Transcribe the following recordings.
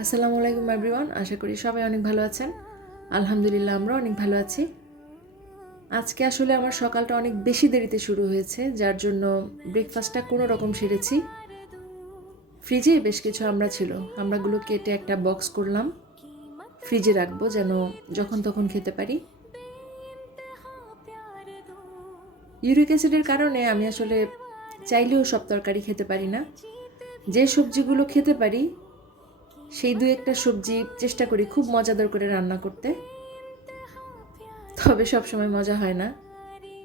আসসালামু আলাইকুম এভরিওয়ান, আশা করি সবাই অনেক ভালো আছেন। আলহামদুলিল্লাহ আমরা অনেক ভালো আছি। আজকে আসলে আমার সকালটা অনেক বেশি দেরিতে শুরু হয়েছে, যার জন্য ব্রেকফাস্টটা কোনো রকম সেরেছি। ফ্রিজে বেশ কিছু আমড়া ছিল, আমড়াগুলো কেটে একটা বক্স করলাম, ফ্রিজে রাখবো যেন যখন তখন খেতে পারি। ইউরিক অ্যাসিডের কারণে আমি আসলে চাইলেও সব তরকারি খেতে পারি না। যে সবজিগুলো খেতে পারি সেই দু একটা সবজি চেষ্টা করি খুব মজাদার করে রান্না করতে, তবে সব সময় মজা হয় না,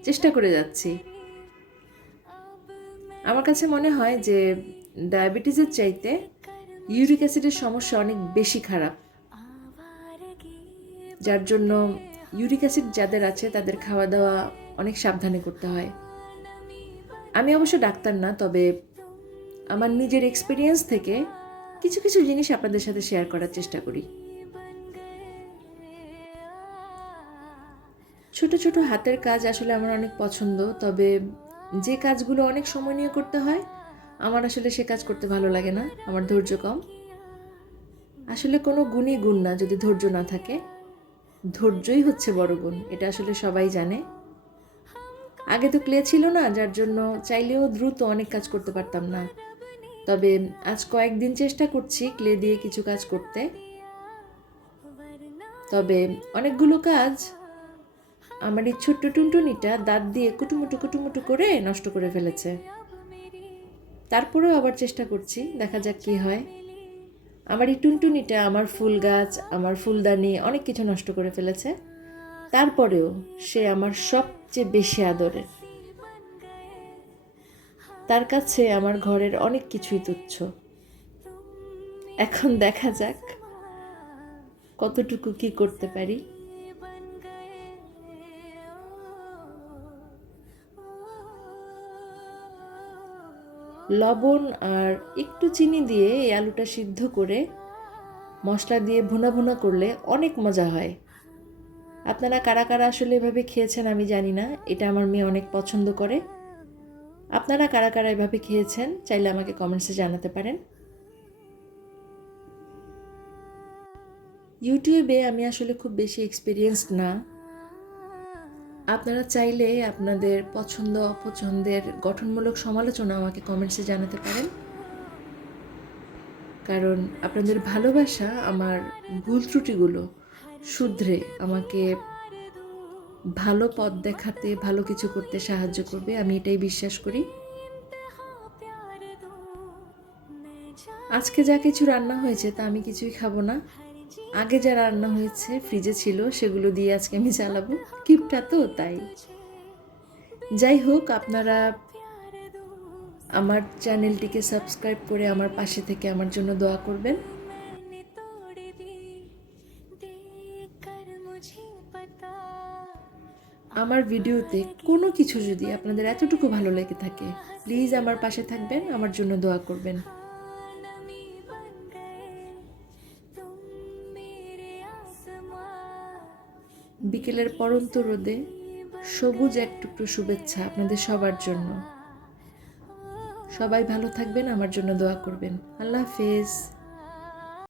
চেষ্টা করে যাচ্ছি। আমার কাছে মনে হয় যে ডায়াবেটিসের চাইতে ইউরিক অ্যাসিডের সমস্যা অনেক বেশি খারাপ, যার জন্য ইউরিক অ্যাসিড যাদের আছে তাদের খাওয়া দাওয়া অনেক সাবধানে করতে হয়। আমি অবশ্য ডাক্তার না, তবে আমার নিজের এক্সপিরিয়েন্স থেকে কিছু কিছু জিনিস আপনাদের সাথে শেয়ার করার চেষ্টা করি। ছোট ছোট হাতের কাজ আসলে আমার অনেক পছন্দ, তবে যে কাজগুলো অনেক সময় নিয়ে করতে হয় আমার আসলে সে কাজ করতে ভালো লাগে না, আমার ধৈর্য কম। আসলে কোনো গুণই গুণ না যদি ধৈর্য না থাকে, ধৈর্যই হচ্ছে বড় গুণ, এটা আসলে সবাই জানে। আগে তো ক্লে ছিল না, যার জন্য চাইলেও দ্রুত অনেক কাজ করতে পারতাম না, তবে আজ কয়েকদিন চেষ্টা করছি ক্লে দিয়ে কিছু কাজ করতে। তবে অনেকগুলো কাজ আমার এই ছোট্ট টুনটুনিটা দাঁত দিয়ে কুটুমুটু কুটুমুটু করে নষ্ট করে ফেলেছে। তারপরেও আবার চেষ্টা করছি, দেখা যাক কি হয়। আমার এই টুনটুনিটা আমার ফুল গাছ, আমার ফুলদানি অনেক কিছু নষ্ট করে ফেলেছে, তারপরেও সে আমার সবচেয়ে বেশি আদরের। তার কাছে আমার ঘরের অনেক কিছুই তুচ্ছ। এখন দেখা যাক কতটুকু কি করতে পারি। লবণ আর একটু চিনি দিয়ে এই আলুটা সিদ্ধ করে মশলা দিয়ে ভুনা ভুনা করলে অনেক মজা হয়। আপনারা কারা কারা আসলে এভাবে খেয়েছেন আমি জানি না, এটা আমার মেয়ে অনেক পছন্দ করে। আপনারা কারা কারা এভাবে খেয়েছেন চাইলে আমাকে কমেন্টসে জানাতে পারেন। ইউটিউবে আমি আসলে খুব বেশি এক্সপিরিয়েন্সড না, আপনারা চাইলে আপনাদের পছন্দ অপছন্দের গঠনমূলক সমালোচনা আমাকে কমেন্টসে জানাতে পারেন, কারণ আপনাদের ভালোবাসা আমার ভুল ত্রুটিগুলো শুধরে আমাকে ভালো পথ দেখাতে, ভালো কিছু করতে সাহায্য করবে, আমি এটাই বিশ্বাস করি। আজকে যা কিছু রান্না হয়েছে তা আমি কিছুই খাবো না, আগে যা রান্না হয়েছে ফ্রিজে ছিল সেগুলো দিয়ে আজকে আমি চালাবো, কিপটা তো তাই। যাই হোক, আপনারা আমার চ্যানেলটিকে সাবস্ক্রাইব করে আমার পাশে থেকে আমার জন্য দোয়া করবেন। আমার ভিডিওতে কোনো কিছু যদি আপনাদের এতটুকু ভালো লেগে থাকে, প্লিজ আমার পাশে থাকবেন, আমার জন্য দোয়া করবেন। বিকেলের পড়ন্ত রোদে সবুজ এক টুকরো শুভেচ্ছা আপনাদের সবার জন্য। সবাই ভালো থাকবেন, আমার জন্য দোয়া করবেন। আল্লাহ হাফেজ।